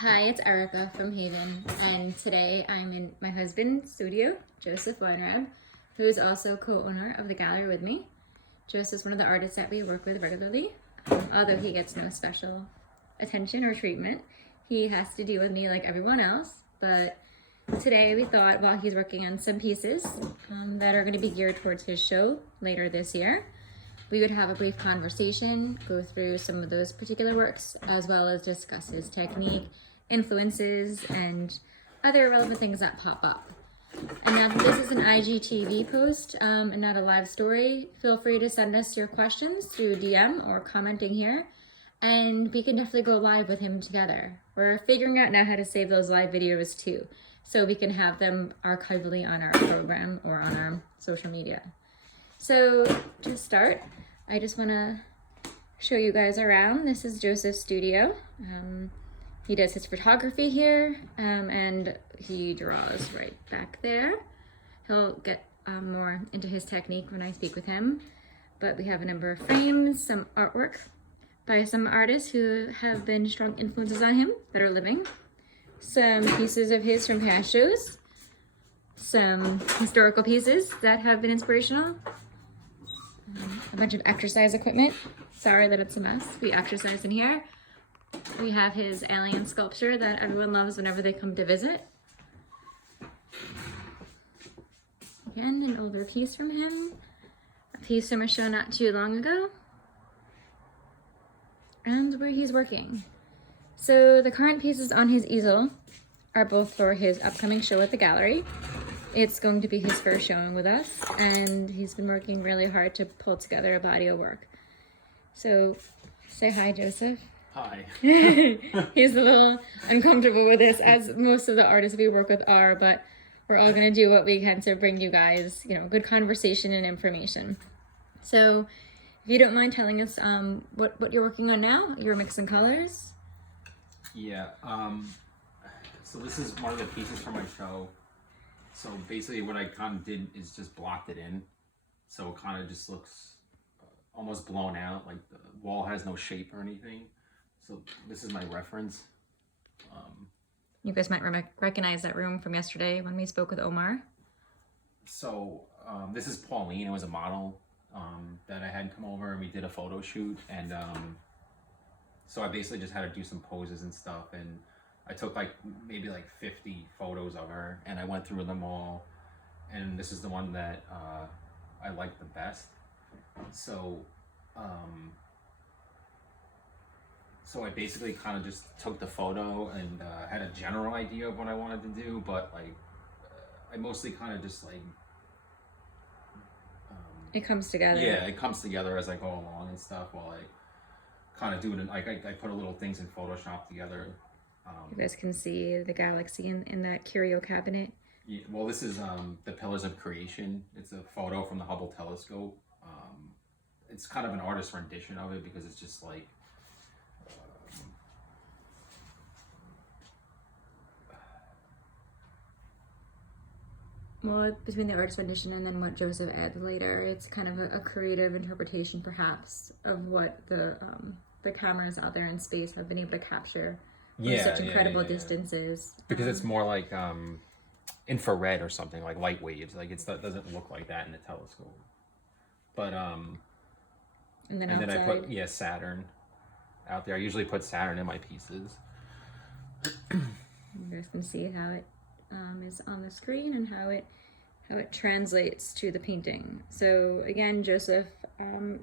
Hi, it's Erica from Haven, and today I'm in my husband's studio, Joseph Weinreb, who is also co-owner of the gallery with me. Joseph's one of the artists that we work with regularly, although he gets no special attention or treatment. He has to deal with me like everyone else, but today we thought while he's working on some pieces that are going to be geared towards his show later this year, we would have a brief conversation, go through some of those particular works, as well as discuss his technique, influences, and other relevant things that pop up. And now that this is an IGTV post and not a live story, feel free to send us your questions through DM or commenting here, and we can definitely go live with him together. We're figuring out now how to save those live videos too, so we can have them archivally on our program or on our social media. So to start, I just want to show you guys around. This is Joseph's studio. He does his photography here, and he draws right back there. He'll get more into his technique when I speak with him. But we have a number of frames, some artwork by some artists who have been strong influences on him that are living. Some pieces of his from past shows. Some historical pieces that have been inspirational. A bunch of exercise equipment. Sorry that it's a mess. We exercise in here. We have his alien sculpture that everyone loves whenever they come to visit. Again, an older piece from him. A piece from a show not too long ago. And where he's working. So the current pieces on his easel are both for his upcoming show at the gallery. It's going to be his first showing with us, and he's been working really hard to pull together a body of work. So, say hi, Joseph. Hi. He's a little uncomfortable with this, as most of the artists we work with are, but we're all going to do what we can to bring you guys, good conversation and information. So, if you don't mind telling us what you're working on now, you're mixing colors. Yeah. So this is one of the pieces from my show. So basically what I kind of did is just blocked it in. So it kind of just looks almost blown out, like the wall has no shape or anything. So this is my reference. You guys might recognize that room from yesterday when we spoke with Omar. So this is Pauline. It was a model that I had come over, and we did a photo shoot. And so I basically just had to do some poses and stuff. And I took maybe 50 photos of her, and I went through them all, and this is the one that I liked the best. So so I basically kind of just took the photo and had a general idea of what I wanted to do, but I mostly kind of just it comes together. Yeah, it comes together as I go along and stuff while I kind of do it. I put a little things in Photoshop together. You guys can see the galaxy in that curio cabinet. Yeah, well, this is the Pillars of Creation. It's a photo from the Hubble telescope. It's kind of an artist's rendition of it because it's just well, between the artist's rendition and then what Joseph adds later, it's kind of a creative interpretation, perhaps, of what the cameras out there in space have been able to capture. Such incredible distances. Because it's more like infrared or something, like light waves. Like it doesn't look like that in the telescope. But and then I put Saturn out there. I usually put Saturn in my pieces. You guys can see how it is on the screen and how it translates to the painting. So again, Joseph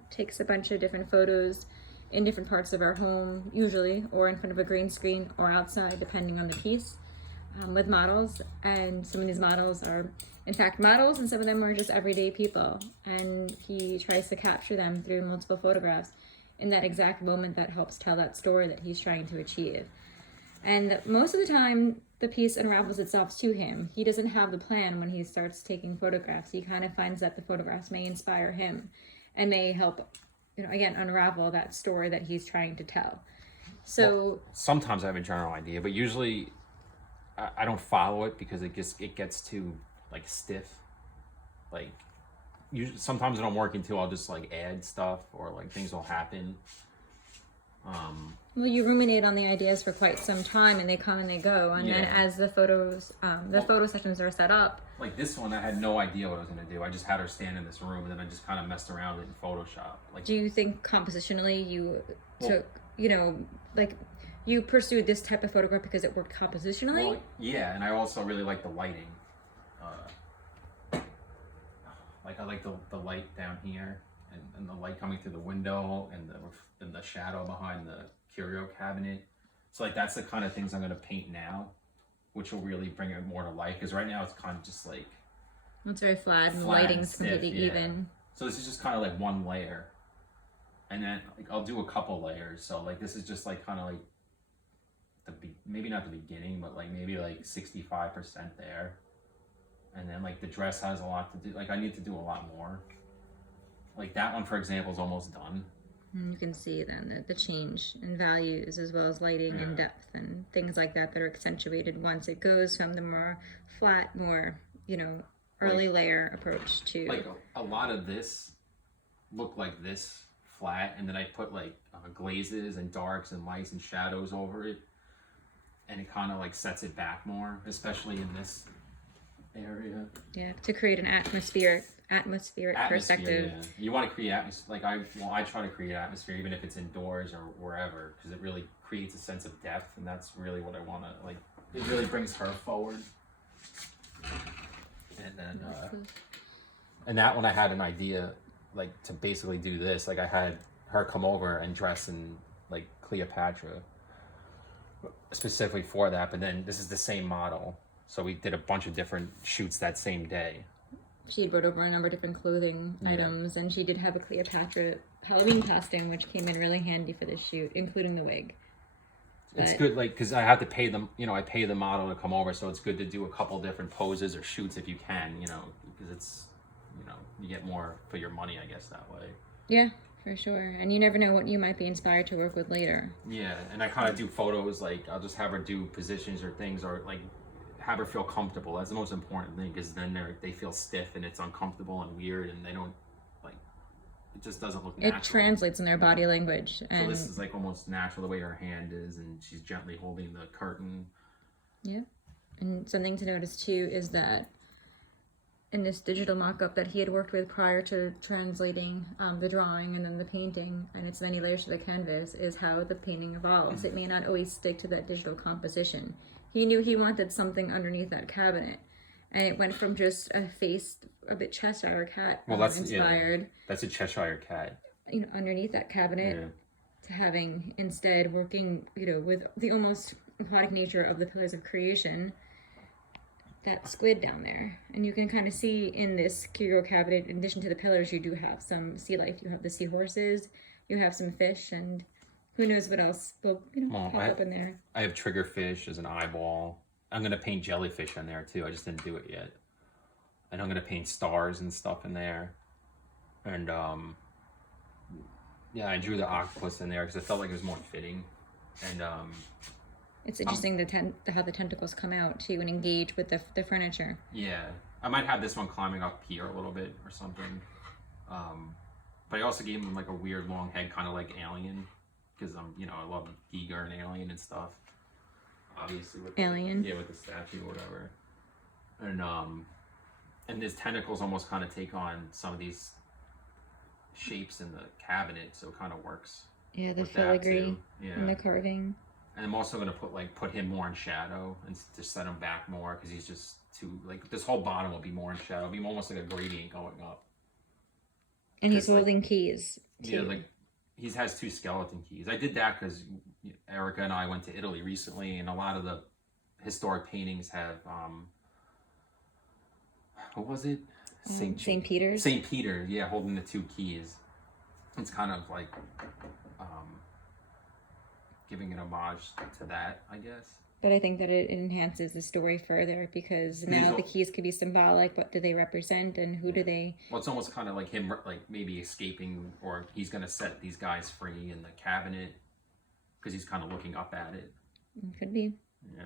takes a bunch of different photos in different parts of our home, usually, or in front of a green screen or outside, depending on the piece, with models. And some of these models are, in fact, models, and some of them are just everyday people. And he tries to capture them through multiple photographs in that exact moment that helps tell that story that he's trying to achieve. And most of the time, the piece unravels itself to him. He doesn't have the plan when he starts taking photographs. He kind of finds that the photographs may inspire him and may help again, unravel that story that he's trying to tell. So well, sometimes I have a general idea, but usually I don't follow it because it gets too stiff. Usually, sometimes when I'm working too, I'll just add stuff or things will happen. Well, you ruminate on the ideas for quite some time, and they come and they go. And then as the photos, photo sessions are set up. Like this one, I had no idea what I was going to do. I just had her stand in this room, and then I just kind of messed around with it in Photoshop. Like, do you think compositionally you took, you know, like you pursued this type of photograph because it worked compositionally? Well, yeah, and I also really like the lighting. Like I like the light down here, and the light coming through the window, and the shadow behind the curio cabinet. So like that's the kind of things I'm going to paint now, which will really bring it more to life. Because right now it's kind of just like it's very flat, and the lighting's completely even. So this is just kind of like one layer, and then like I'll do a couple layers. So like this is just like kind of like maybe not the beginning, but like maybe like 65% there. And then like the dress has a lot to do. Like I need to do a lot more. Like that one, for example, is almost done. And you can see then the change in values as well as lighting and depth and things like that are accentuated once it goes from the more flat, more, you know, early layer approach to... Like a lot of this looked like this flat, and then I put like glazes and darks and lights and shadows over it. And it kind of like sets it back more, especially in this area. Yeah, to create an atmospheric perspective. Yeah. You want to create atmosphere. Like I try to create atmosphere, even if it's indoors or wherever, because it really creates a sense of depth, and that's really what I want to like. It really brings her forward. And then, and that one I had an idea, like to basically do this. Like I had her come over and dress in like Cleopatra, specifically for that. But then this is the same model. So we did a bunch of different shoots that same day. She had brought over a number of different clothing items, and she did have a Cleopatra Halloween costume, which came in really handy for this shoot, including the wig. It's good, like, because I have to pay them, you know, I pay the model to come over, so it's good to do a couple different poses or shoots if you can, you know, because it's, you know, you get more for your money, I guess, that way. Yeah, for sure. And you never know what you might be inspired to work with later. Yeah, and I kind of do photos, like, I'll just have her do positions or things, or, like, have her feel comfortable. That's the most important thing, because then they feel stiff and it's uncomfortable and weird, and they don't, like, it just doesn't look natural. It translates in their body language. And so this is like almost natural, the way her hand is, and she's gently holding the curtain. Yeah. And something to notice too is that in this digital mock-up that he had worked with prior to translating the drawing and then the painting, and it's many layers to the canvas, is how the painting evolves. It may not always stick to that digital composition. He knew he wanted something underneath that cabinet, and it went from just a face, a bit Cheshire cat inspired. Yeah, that's a Cheshire cat. You know, underneath that cabinet, to having instead working, you know, with the almost aquatic nature of the pillars of creation, that squid down there. And you can kind of see in this curio cabinet, in addition to the pillars, you do have some sea life. You have the seahorses, you have some fish, and who knows what else will, you know, pop up in there. I have triggerfish as an eyeball. I'm going to paint jellyfish in there too. I just didn't do it yet. And I'm going to paint stars and stuff in there. And yeah, I drew the octopus in there because I felt like it was more fitting. And it's interesting how the tentacles come out too and engage with the furniture. Yeah, I might have this one climbing up here a little bit or something. But I also gave him like a weird long head, kind of like Alien, because you know, I love Giger and Alien and stuff. Obviously with Alien. With the statue or whatever. And his tentacles almost kind of take on some of these shapes in the cabinet, so it kind of works. Yeah, the filigree and the carving. And I'm also going to put him more in shadow and to set him back more, because he's just too, like, this whole bottom will be more in shadow. It'll be almost like a gradient going up. And he's holding keys too. Yeah, like he has 2 skeleton keys. I did that because Erica and I went to Italy recently, and a lot of the historic paintings have what was it? St. Peter's. St. Peter, yeah, holding the 2 keys. It's kind of like giving an homage to that, I guess. But I think that it enhances the story further, because now the keys could be symbolic. What do they represent, and who do they... Well, it's almost kind of like him, like maybe escaping, or he's going to set these guys free in the cabinet, because he's kind of looking up at it. Could be. Yeah.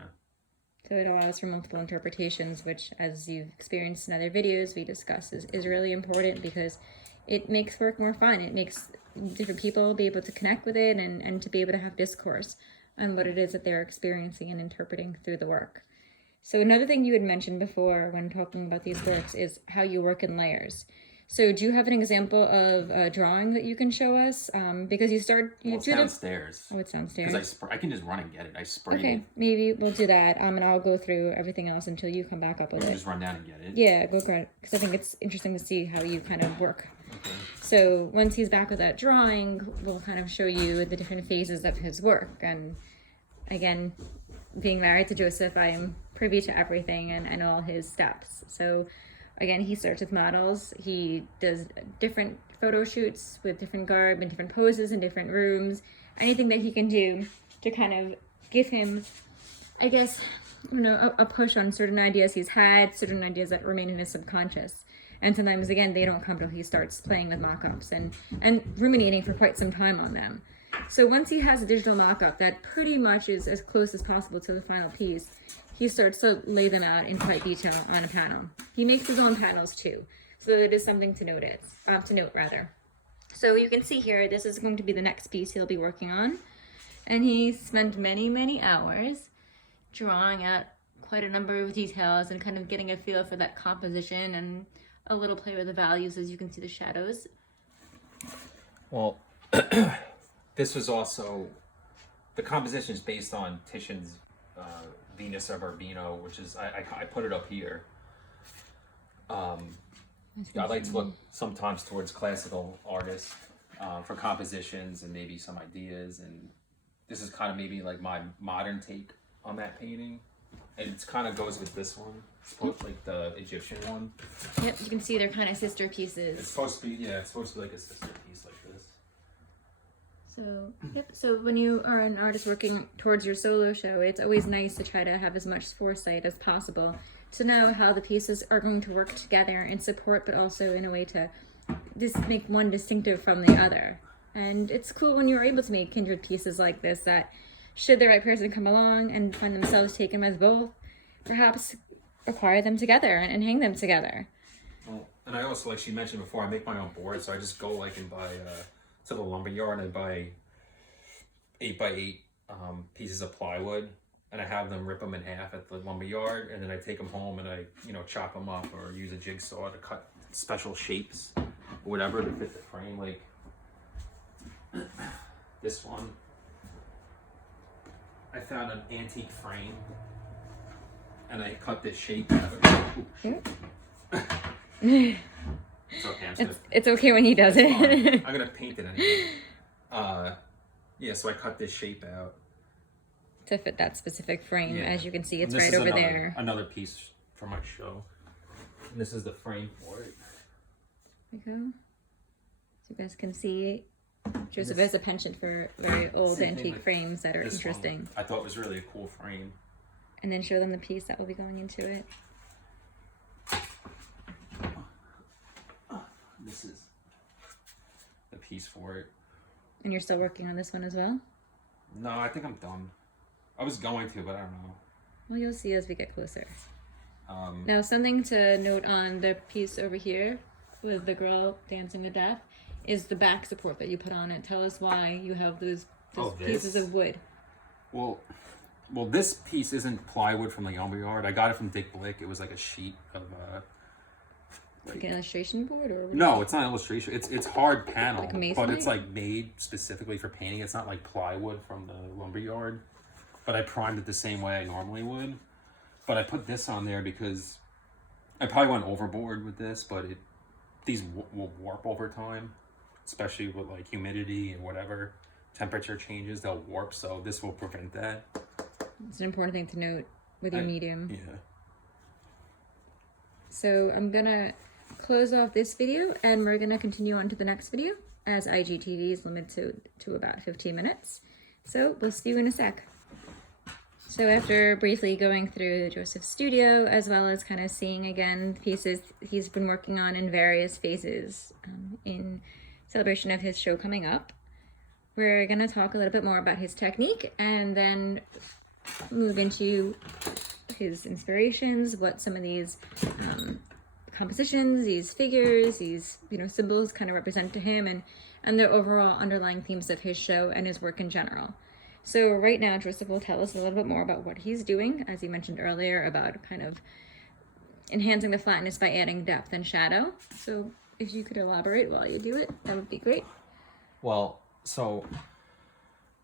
So it allows for multiple interpretations, which, as you've experienced in other videos we discuss, is really important, because it makes work more fun. It makes different people be able to connect with it and to be able to have discourse on what it is that they're experiencing and interpreting through the work. So another thing you had mentioned before when talking about these works is how you work in layers. So do you have an example of a drawing that you can show us? Because you It's downstairs. Oh, it's downstairs. Because I can just run and get it. I sprayed it. Okay, maybe we'll do that. And I'll go through everything else until you come back up with it. Just run down and get it. Yeah, go for it. Because I think it's interesting to see how you kind of work. Okay. So once he's back with that drawing, we'll kind of show you the different phases of his work. And again, being married to Joseph, I am privy to everything and all his steps. So again, he starts with models. He does different photo shoots with different garb and different poses in different rooms. Anything that he can do to kind of give him, I guess, a push on certain ideas he's had, certain ideas that remain in his subconscious. And sometimes, again, they don't come till he starts playing with mock-ups and ruminating for quite some time on them. So once he has a digital mock-up that pretty much is as close as possible to the final piece, he starts to lay them out in quite detail on a panel. He makes his own panels too, so that is something to note. So you can see here, this is going to be the next piece he'll be working on. And he spent many, many hours drawing out quite a number of details and kind of getting a feel for that composition and a little play with the values, as you can see the shadows. Well, this was also, the composition is based on Titian's Venus of Urbino, which is, I put it up here. I like to look sometimes towards classical artists for compositions and maybe some ideas, and this is kind of maybe like my modern take on that painting. And it kind of goes with this one. It's supposed to like the Egyptian one. Yep, you can see they're kind of sister pieces. It's supposed to be, yeah, it's supposed to be like a sister piece like this. So, yep, so when you are an artist working towards your solo show, it's always nice to try to have as much foresight as possible to know how the pieces are going to work together and support, but also in a way to just make one distinctive from the other. And it's cool when you're able to make kindred pieces like this that, should the right person come along and find themselves taken with both, perhaps acquire them together and hang them together. Well, and I also, like she mentioned before, I make my own board, so I just go like and buy to the lumber yard and I buy 8x8 pieces of plywood, and I have them rip them in half at the lumber yard, and then I take them home and I, chop them up or use a jigsaw to cut special shapes, or whatever, to fit the frame. Like this one, I found an antique frame, and I cut this shape out of it. It's okay. It's okay when he does it. I'm gonna paint it anyway. Yeah, so I cut this shape out to fit that specific frame. Yeah. As you can see, it's right over there. Another piece for my show. And this is the frame for it. There we go. So you guys can see, Joseph has a penchant for very old antique frames that are interesting. I thought it was really a cool frame. And then show them the piece that will be going into it. This is the piece for it. And you're still working on this one as well? No, I think I'm done. I was going to, but I don't know. Well, you'll see as we get closer. Now, something to note on the piece over here with the girl dancing to death is the back support that you put on it. Tell us why you have those pieces of wood. Well, this piece isn't plywood from the lumber yard. I got it from Dick Blick. It was like a sheet of like an illustration board, or no, it's not an illustration. It's hard panel, like but it's like made specifically for painting. It's not like plywood from the lumber yard. But I primed it the same way I normally would. But I put this on there because I probably went overboard with this, but these will warp over time, especially with like humidity and whatever temperature changes. They'll warp, so this will prevent that. It's an important thing to note with your medium. Yeah. So I'm gonna close off this video and we're gonna continue on to the next video, as IGTV is limited to about 15 minutes. So we'll see you in a sec. So after briefly going through Joseph's studio, as well as kind of seeing again pieces he's been working on in various phases in celebration of his show coming up, we're gonna talk a little bit more about his technique and then move into his inspirations, what some of these compositions, these figures, these symbols kind of represent to him, and the overall underlying themes of his show and his work in general. So right now, Joseph will tell us a little bit more about what he's doing, as he mentioned earlier, about kind of enhancing the flatness by adding depth and shadow. So if you could elaborate while you do it, that would be great. Well, so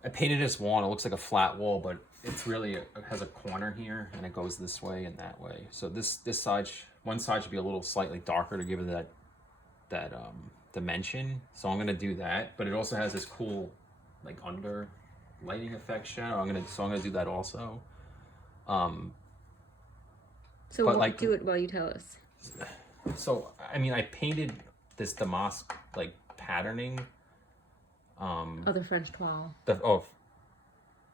I painted this wall and it looks like a flat wall, but it's really, it has a corner here and it goes this way and that way. So this side, one side should be a little slightly darker to give it that dimension. So I'm gonna do that, but it also has this cool like under lighting effect shadow. I'm gonna do that also. So we'll like, do it while you tell us. So I mean, I painted this damask like patterning. The French toile.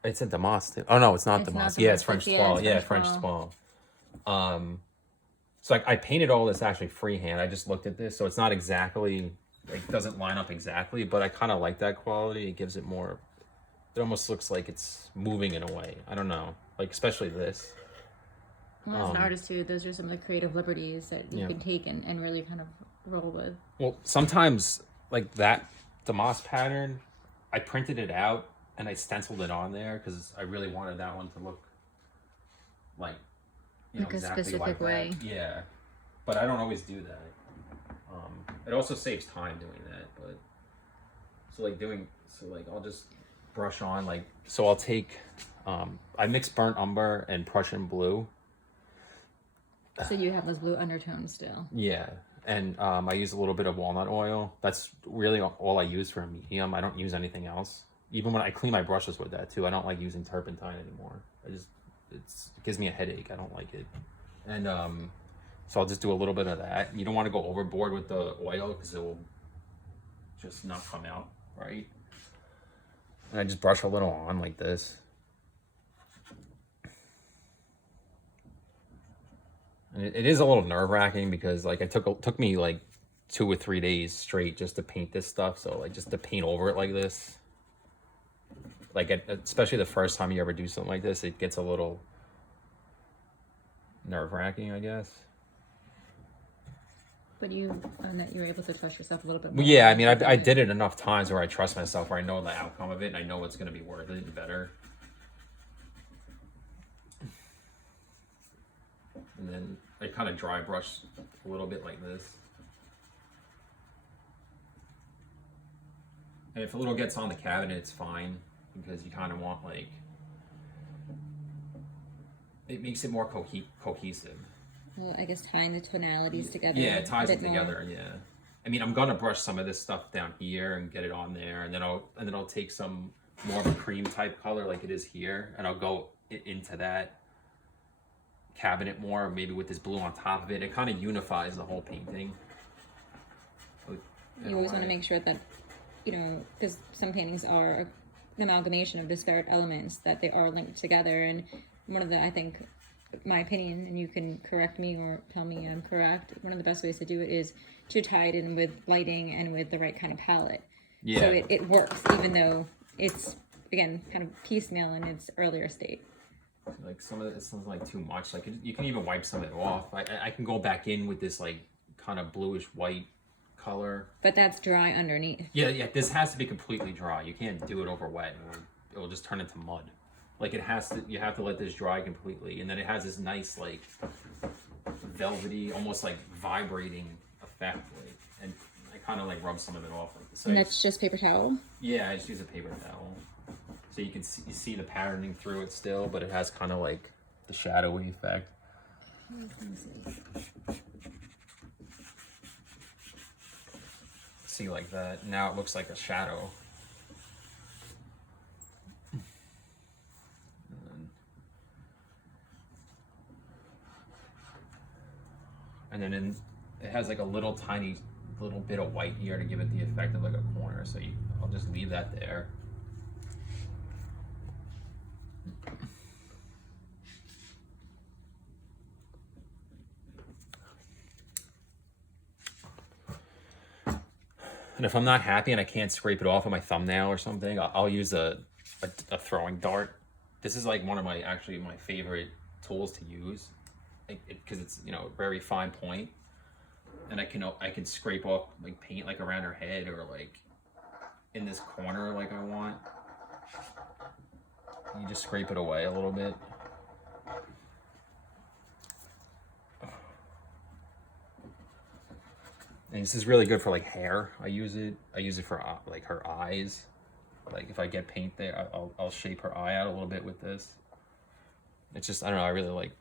It's a damask. Oh no, it's not damask. Yeah, it's French toile. Yeah, French toile. So I painted all this actually freehand. I just looked at this, so it's not exactly, like, doesn't line up exactly, but I kind of like that quality. It gives it more. It almost looks like it's moving in a way. I don't know, like especially this. Well, as an artist too, those are some of the creative liberties that you can take and really kind of roll with. Well, sometimes like that damask pattern, I printed it out and I stenciled it on there because I really wanted that one to look like, you know, like exactly a specific like way. that. Yeah, but I don't always do that. It also saves time doing that. But so I'll just brush on like, so I'll take I mix burnt umber and Prussian blue. So you have those blue undertones still. Yeah. And I use a little bit of walnut oil. That's really all I use for a medium. I don't use anything else. Even when I clean my brushes with that too, I don't like using turpentine anymore. It gives me a headache. I don't like it. And so I'll just do a little bit of that. You don't want to go overboard with the oil because it will just not come out right. And I just brush a little on like this. And it is a little nerve-wracking because like it took me like 2 or 3 days straight just to paint this stuff. So like just to paint over it like this, like especially the first time you ever do something like this, it gets a little nerve-wracking, I guess. But you found that you were able to trust yourself a little bit more. Well, yeah, I mean, I did it enough times where I trust myself, where I know the outcome of it and I know it's going to be worth it and better. And then I kind of dry brush a little bit like this. And if a little gets on the cabinet, it's fine because you kind of want like, it makes it more cohesive. Well, I guess tying the tonalities together. Yeah, it ties it together. Yeah. I mean, I'm gonna brush some of this stuff down here and get it on there, and then I'll take some more of a cream type color like it is here, and I'll go into that cabinet more, maybe with this blue on top of it. It kind of unifies the whole painting. You always want to make sure that, you know, because some paintings are an amalgamation of disparate elements, that they are linked together. And one of the, I think, my opinion, and you can correct me or tell me I'm correct, one of the best ways to do it is to tie it in with lighting and with the right kind of palette. Yeah. So it works, even though it's, again, kind of piecemeal in its earlier state. Like some of it sounds like too much. Like you can even wipe some of it off. I can go back in with this like kind of bluish white color. But that's dry underneath. Yeah. This has to be completely dry. You can't do it over wet, or it will just turn into mud. Like it has to. You have to let this dry completely, and then it has this nice like velvety, almost like vibrating effect. Like, and I kind of like rub some of it off like this. And that's just paper towel? Yeah, I just use a paper towel. So you can see the patterning through it still, but it has kind of like the shadowy effect. See like that. Now it looks like a shadow. And then it has like a little tiny little bit of white here to give it the effect of like a corner. So I'll just leave that there. And if I'm not happy and I can't scrape it off with my thumbnail or something, I'll use a throwing dart. This is like one of my favorite tools to use, because it's, you know, very fine point, and I can scrape off like paint like around her head or like in this corner like I want. You just scrape it away a little bit. And this is really good for like hair. I use it for like her eyes. Like if I get paint there, I'll shape her eye out a little bit with this. It's just, I don't know, I really like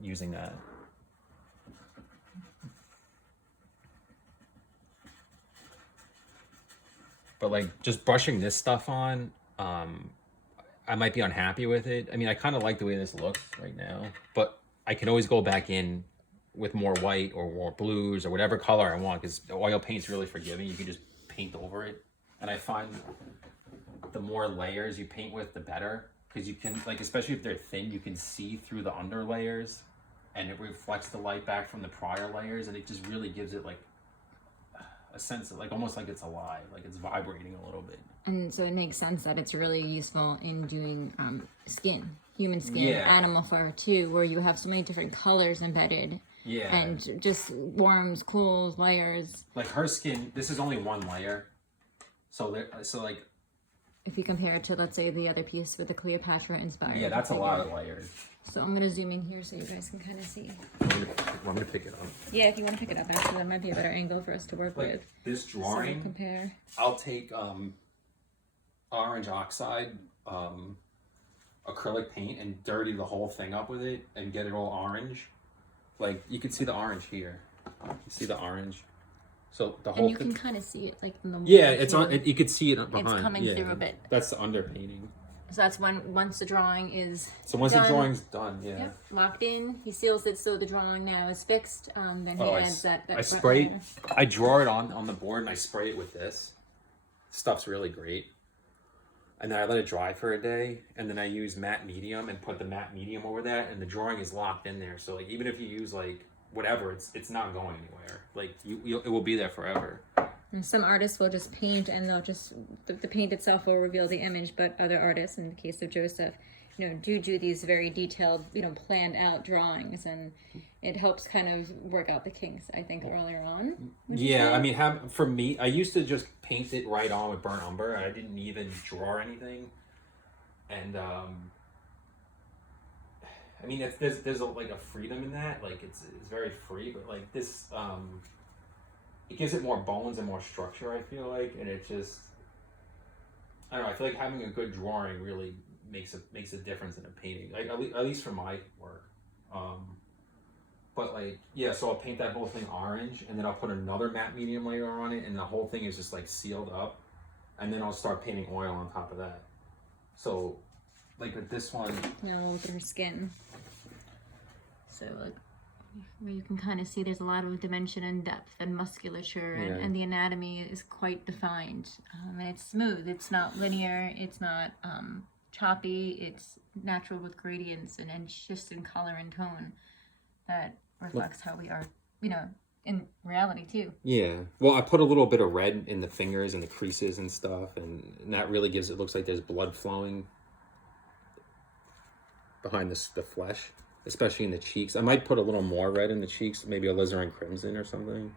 using that. But like just brushing this stuff on, I might be unhappy with it. I mean, I kind of like the way this looks right now, but I can always go back in with more white or more blues or whatever color I want, because the oil paint's really forgiving. You can just paint over it. And I find the more layers you paint with, the better, because you can, like, especially if they're thin, you can see through the under layers and it reflects the light back from the prior layers, and it just really gives it like a sense of like almost like it's alive, like it's vibrating a little bit. And so it makes sense that it's really useful in doing skin, human skin, animal fur too, where you have so many different colors embedded. Yeah. And just warms, cools, layers. Like her skin, this is only one layer. So like if you compare it to, let's say, the other piece with the Cleopatra inspired. Yeah, that's a lot of layers. So I'm going to zoom in here so you guys can kind of see. Want me to pick it up? Yeah, if you want to pick it up, actually, that might be a better angle for us to work with. This drawing, so compare. I'll take orange oxide acrylic paint and dirty the whole thing up with it and get it all orange. Like, you can see the orange here. You see the orange? So the whole and you can kind of see it, like, in the it's on. You could see it behind. It's coming through a bit. That's the underpainting. So that's once the drawing is once done, the drawing's done, locked in, he seals it so the drawing now is fixed. Then he adds that. I spray. I draw it on the board and I spray it with this. Stuff's really great. And then I let it dry for a day, and then I use matte medium and put the matte medium over that, and the drawing is locked in there. So like even if you use like whatever, it's not going anywhere. Like it will be there forever. And some artists will just paint, and they'll just the paint itself will reveal the image. But other artists, in the case of Joseph, do these very detailed, planned out drawings, and it helps kind of work out the kinks, I think, earlier on. Yeah, I mean, for me, I used to just paint it right on with burnt umber. I didn't even draw anything, and I mean, there's like a freedom in that. Like it's very free, but like this, it gives it more bones and more structure, I feel like, and it just, I don't know. I feel like having a good drawing really makes a difference in a painting, like at least for my work. But like, yeah, so I'll paint that whole thing orange, and then I'll put another matte medium layer on it, and the whole thing is just like sealed up, and then I'll start painting oil on top of that. So, like with this one, with her skin. So like, where you can kind of see there's a lot of dimension and depth and musculature, and the anatomy is quite defined, and it's smooth. It's not linear. It's not choppy. It's natural with gradients and shifts in color and tone that reflects how we are, in reality too. Yeah. Well, I put a little bit of red in the fingers and the creases and stuff, and that really gives it looks like there's blood flowing behind the flesh, especially in the cheeks. I might put a little more red in the cheeks, maybe alizarin crimson or something.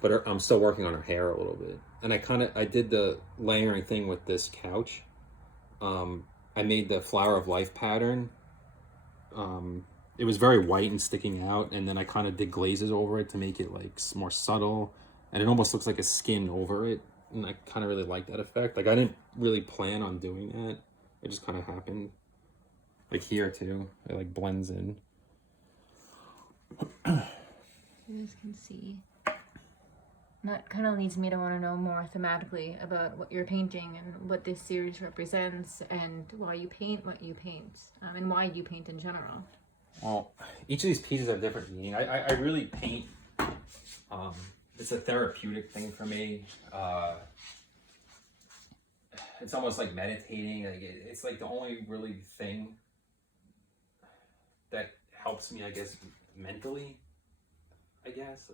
But I'm still working on her hair a little bit. And I did the layering thing with this couch. I made the flower of life pattern. It was very white and sticking out, and then I kind of did glazes over it to make it like more subtle, and it almost looks like a skin over it, and I kind of really like that effect. Like I didn't really plan on doing that. It just kind of happened. Like here too, it like blends in. You guys can see. That kind of leads me to want to know more thematically about what you're painting and what this series represents, and why you paint what you paint, and why you paint in general. Well, each of these pieces have different meaning. I really paint. It's a therapeutic thing for me. It's almost like meditating. Like it's like the only really thing that helps me, I guess, mentally. I guess.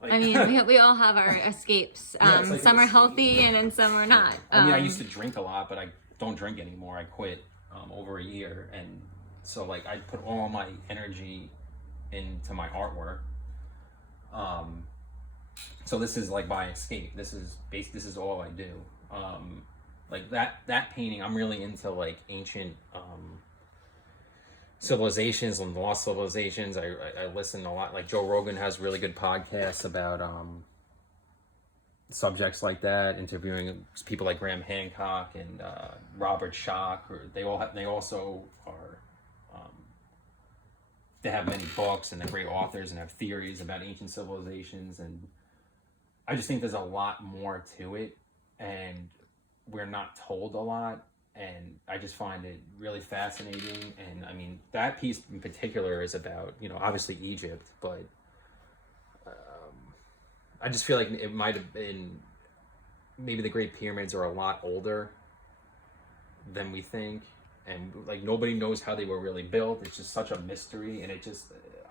I mean, we all have our escapes. Like some are healthy and then some are not. I mean, I used to drink a lot, but I don't drink anymore. I quit over a year, and so like I put all my energy into my artwork. So this is like my escape. This is all I do. Like that painting, I'm really into like ancient civilizations and lost civilizations. I listen a lot. Like Joe Rogan has really good podcasts about subjects like that, interviewing people like Graham Hancock and Robert Schoch. Or they also are they have many books and they're great authors and have theories about ancient civilizations, and I just think there's a lot more to it, and we're not told a lot, and I just find it really fascinating. And I mean, that piece in particular is about, obviously Egypt, but I just feel like it might have been, maybe the Great Pyramids are a lot older than we think, and like nobody knows how they were really built. It's just such a mystery, and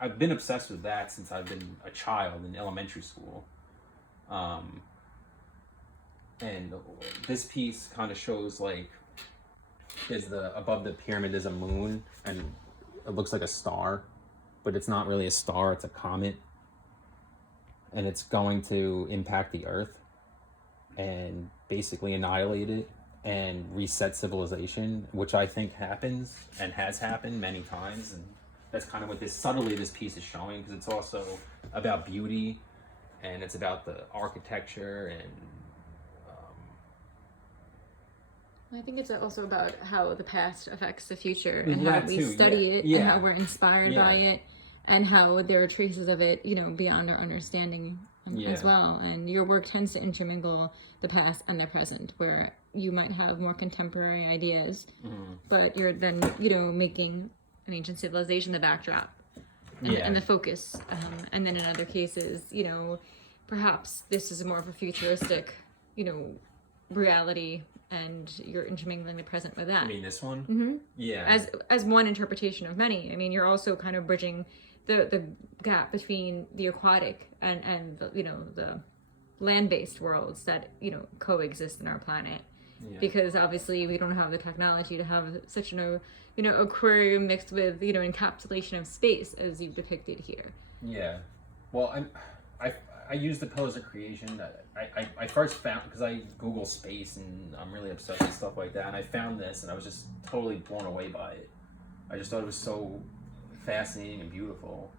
I've been obsessed with that since I've been a child in elementary school. And this piece kind of shows like above the pyramid is a moon, and it looks like a star, but it's not really a star, it's a comet, and it's going to impact the earth and basically annihilate it and reset civilization, which I think happens and has happened many times. And that's kind of what this piece is showing, because it's also about beauty, and it's about the architecture, and I think it's also about how the past affects the future, and that how we too, study it, yeah. and how we're inspired by it, and how there are traces of it, beyond our understanding as well. And your work tends to intermingle the past and the present, where you might have more contemporary ideas, but you're then, making an ancient civilization the backdrop and the focus. And then in other cases, perhaps this is more of a futuristic, reality, and you're intermingling the present with that. I mean, this one? Mm-hmm. Yeah. As one interpretation of many. I mean, you're also kind of bridging the gap between the aquatic and the, the land-based worlds that, coexist in our planet. Yeah. Because obviously we don't have the technology to have such an, aquarium mixed with, encapsulation of space as you've depicted here. Yeah. Well, I use the pillars of creation. I first found, because I Google space and I'm really obsessed with stuff like that, and I found this and I was just totally blown away by it. I just thought it was so fascinating and beautiful.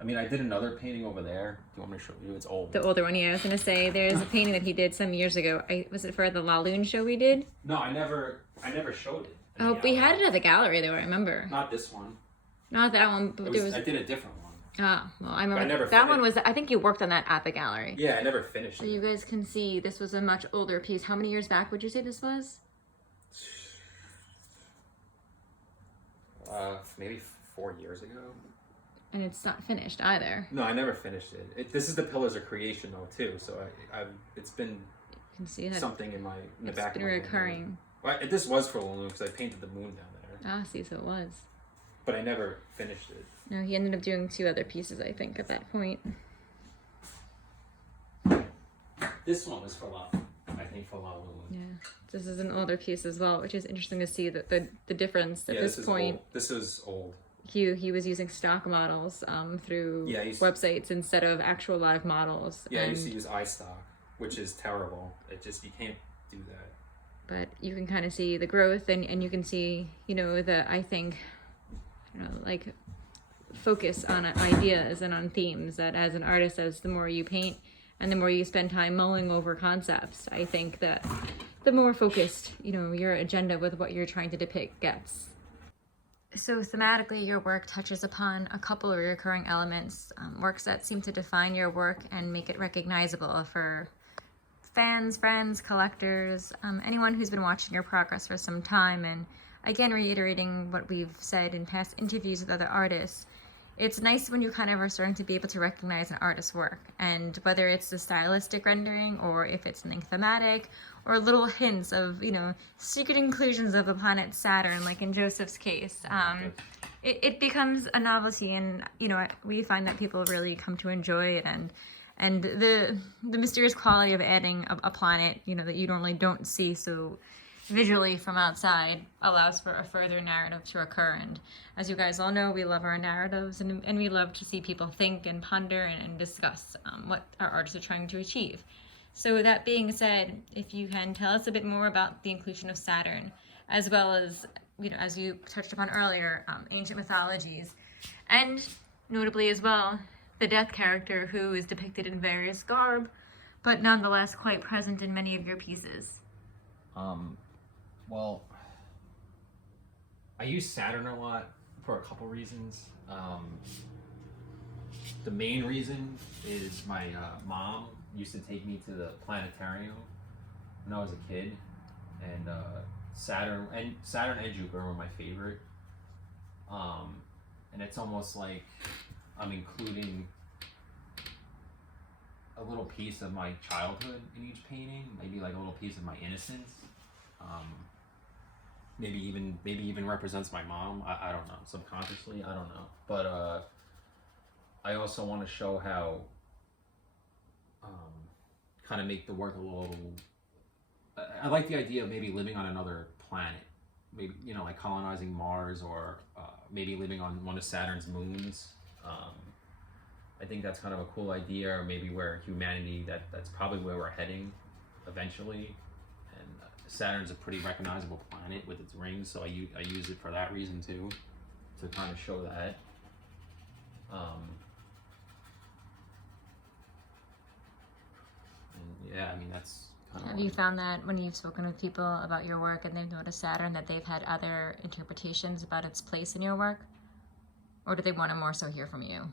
I mean, I did another painting over there. Do you want me to show you? It's old. The older one, yeah. I was going to say, there's a painting that he did some years ago. Was it for the La Lune show we did? No, I never showed it. Oh, we had it at the gallery though, I remember. Not this one. Not that one, but I did a different one. Oh, well, I remember that one was, I think you worked on that at the gallery. Yeah, I never finished it. So you guys can see, this was a much older piece. How many years back would you say this was? Maybe 4 years ago. And it's not finished either. No, I never finished it. This is the pillars of creation though too, so it's been, you can see that something in the back of my recurring. Well, this was for Lulu because I painted the moon down there. Ah, see, so it was. But I never finished it. No, he ended up doing 2 other pieces, I think, at that point. This one was for I think for La Lulu. Yeah, this is an older piece as well, which is interesting to see that the difference at this point. This is old. He was using stock models through websites instead of actual live models. Yeah, I used to use iStock, which is terrible. You can't do that. But you can kind of see the growth, and you can see, focus on ideas and on themes that as an artist, as the more you paint and the more you spend time mulling over concepts, I think that the more focused, your agenda with what you're trying to depict gets. So thematically, your work touches upon a couple of recurring elements, works that seem to define your work and make it recognizable for fans, friends, collectors, anyone who's been watching your progress for some time. And again, reiterating what we've said in past interviews with other artists, it's nice when you kind of are starting to be able to recognize an artist's work, and whether it's the stylistic rendering or if it's something thematic or little hints of, secret inclusions of the planet Saturn, like in Joseph's case. It becomes a novelty, and, we find that people really come to enjoy it, and the mysterious quality of adding a planet, that you normally don't see so visually from outside allows for a further narrative to occur. And as you guys all know, we love our narratives, and we love to see people think and ponder and discuss what our artists are trying to achieve. So that being said, if you can tell us a bit more about the inclusion of Saturn, as well as, as you touched upon earlier, ancient mythologies, and notably as well, the death character who is depicted in various garb, but nonetheless quite present in many of your pieces. Well, I use Saturn a lot for a couple reasons. The main reason is my mom used to take me to the planetarium when I was a kid, and Saturn and Jupiter were my favorite. And it's almost like I'm including a little piece of my childhood in each painting, maybe like a little piece of my innocence. Maybe even represents my mom. I don't know. Subconsciously, I don't know. But I also want to show how kind of make the work a little. I like the idea of maybe living on another planet, maybe like colonizing Mars, or maybe living on one of Saturn's moons. I think that's kind of a cool idea, or maybe where humanity that's probably where we're heading eventually. And Saturn's a pretty recognizable planet with its rings, so I use it for that reason too, to kind of show that. And yeah, I mean that's kind of. Have you found that when you've spoken with people about your work and they've noticed Saturn, that they've had other interpretations about its place in your work, or do they want to more so hear from you?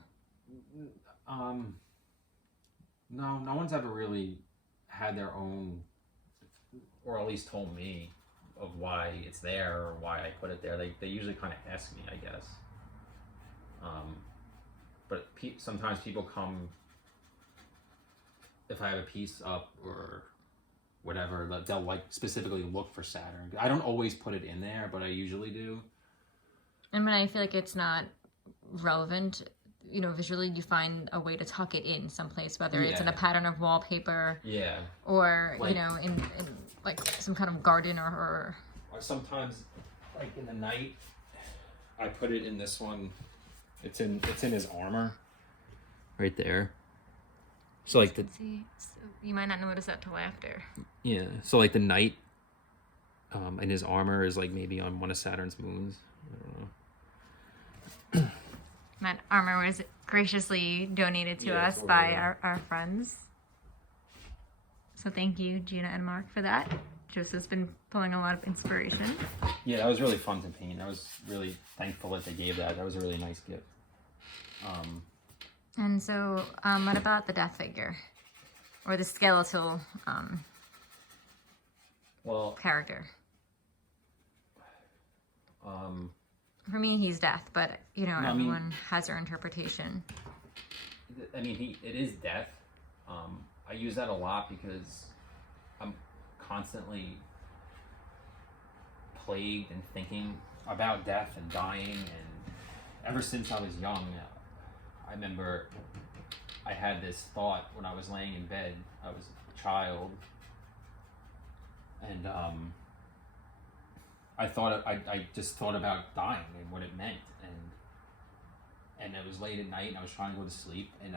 No one's ever really had their own, or at least told me of why it's there or why I put it there. They usually kind of ask me, I guess. But sometimes people come, if I have a piece up or whatever, they'll like specifically look for Saturn. I don't always put it in there, but I usually do. And when I feel like it's not relevant, visually, you find a way to tuck it in someplace, whether it's in a pattern of wallpaper, or like, in like some kind of garden or sometimes like in the night, I put it in this one. It's in his armor, right there. So like so you might not notice that till after. Yeah. So like the night, and his armor is like maybe on one of Saturn's moons. I don't know. That armor was graciously donated to us by our friends. So thank you, Gina and Mark, for that. Joseph's been pulling a lot of inspiration. Yeah, that was really fun to paint. I was really thankful that they gave that. That was a really nice gift. And so, what about the death figure? Or the skeletal character? For me, he's death, but everyone has their interpretation. I mean, it is death. I use that a lot because I'm constantly plagued and thinking about death and dying, and ever since I was young, I remember I had this thought when I was laying in bed. I was a child, and I just thought about dying and what it meant, and it was late at night and I was trying to go to sleep, and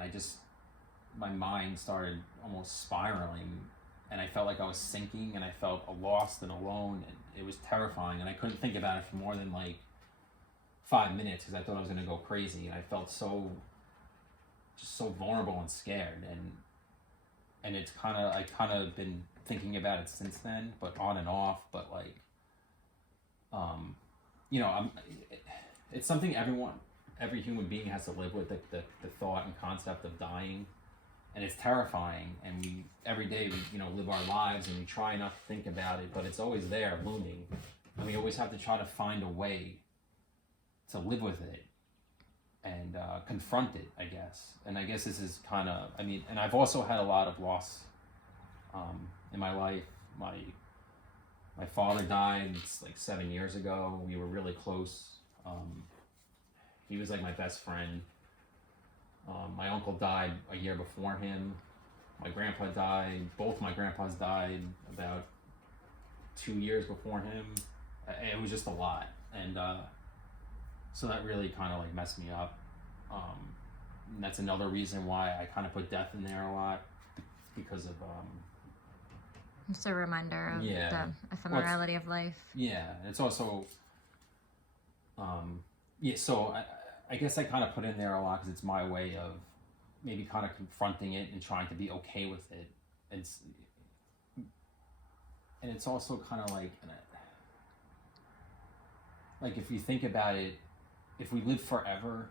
my mind started almost spiraling, and I felt like I was sinking, and I felt lost and alone, and it was terrifying, and I couldn't think about it for more than like 5 minutes because I thought I was going to go crazy, and I felt so vulnerable and scared, and I kind of been thinking about it since then, but on and off, but like it's something every human being has to live with, the thought and concept of dying, and it's terrifying, and we every day we live our lives and we try not to think about it, but it's always there looming, and we always have to try to find a way to live with it and confront it, I guess. And I guess this is kind of, and I've also had a lot of loss in my life. My father died like 7 years ago. We were really close. He was like my best friend. My uncle died a year before him. My grandpa died. Both my grandpas died about 2 years before him. It was just a lot. And so that really kind of like messed me up. And that's another reason why I kind of put death in there a lot, because of It's a reminder of Yeah. the ephemerality of life. Yeah, and it's also, yeah. So I guess I kind of put in there a lot because it's my way of maybe kind of confronting it and trying to be okay with it. It's and it's also kind of like if you think about it, if we lived forever,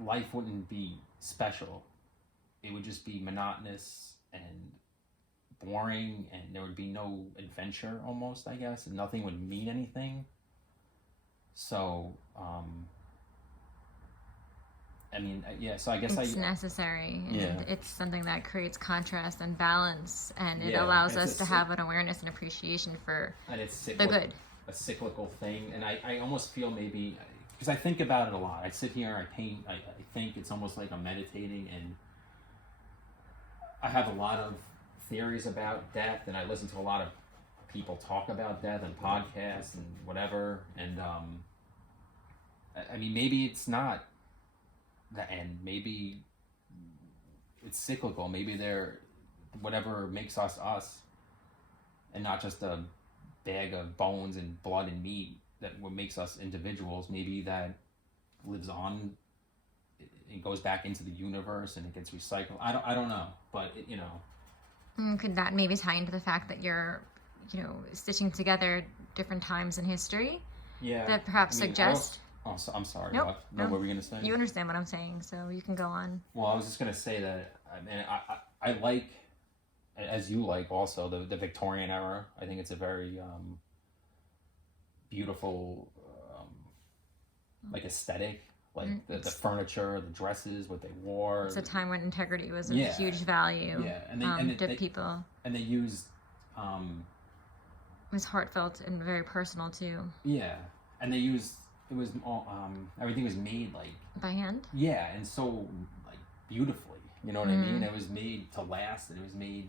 life wouldn't be special. It would just be monotonous and boring, and there would be no adventure almost, I guess, and nothing would mean anything. So I mean, yeah, so I guess it's necessary, and yeah, it's something that creates contrast and balance, and it yeah, allows us to have an awareness and appreciation for and it's the good. a cyclical thing. And I almost feel maybe because I think about it a lot. I sit here, I paint, I think it's almost like I'm meditating, and I have a lot of theories about death, and I listen to a lot of people talk about death and podcasts and whatever. And I mean, maybe it's not the end. Maybe it's cyclical. Maybe they're whatever makes us us, and not just a bag of bones and blood and meat that what makes us individuals. Maybe that lives on. It goes back into the universe and it gets recycled. I don't know, but it, Could that maybe tie into the fact that you're, stitching together different times in history? Yeah. That perhaps suggest. Oh, so, I'm sorry. Nope, What? No, what were we gonna say? You understand what I'm saying, so you can go on. Well, I was just gonna say that. I mean, I like, as you like, also the Victorian era. I think it's a very beautiful, like aesthetic. Like the furniture, the dresses, what they wore. It's a time when integrity was a huge value. Yeah, and to people. And they used. It was heartfelt and very personal too. Yeah, and they used. It was all. Everything was made like by hand. Yeah, and so like beautifully. You know what I mean? It was made to last, and it was made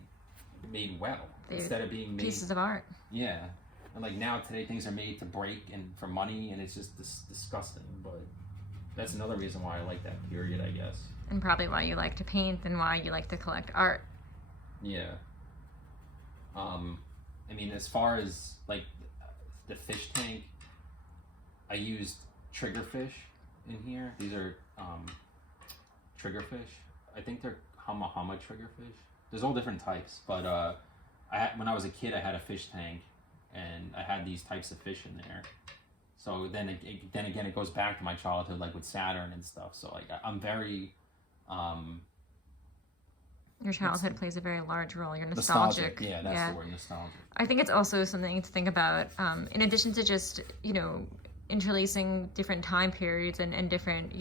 well instead of being made pieces of art. Yeah, and like now today things are made to break and for money, and it's just disgusting. But that's another reason why I like that period, I guess. And probably why you like to paint and why you like to collect art. Yeah. I mean, as far as like the fish tank, I used triggerfish in here. These are triggerfish. I think they're hama triggerfish. There's all different types, but when I was a kid, I had a fish tank, and I had these types of fish in there. So then again, it goes back to my childhood, like with Saturn and stuff. So like I'm very. Your childhood plays a very large role. You're nostalgic. Yeah, that's the word, nostalgic. I think it's also something to think about. In addition to just interlacing different time periods and different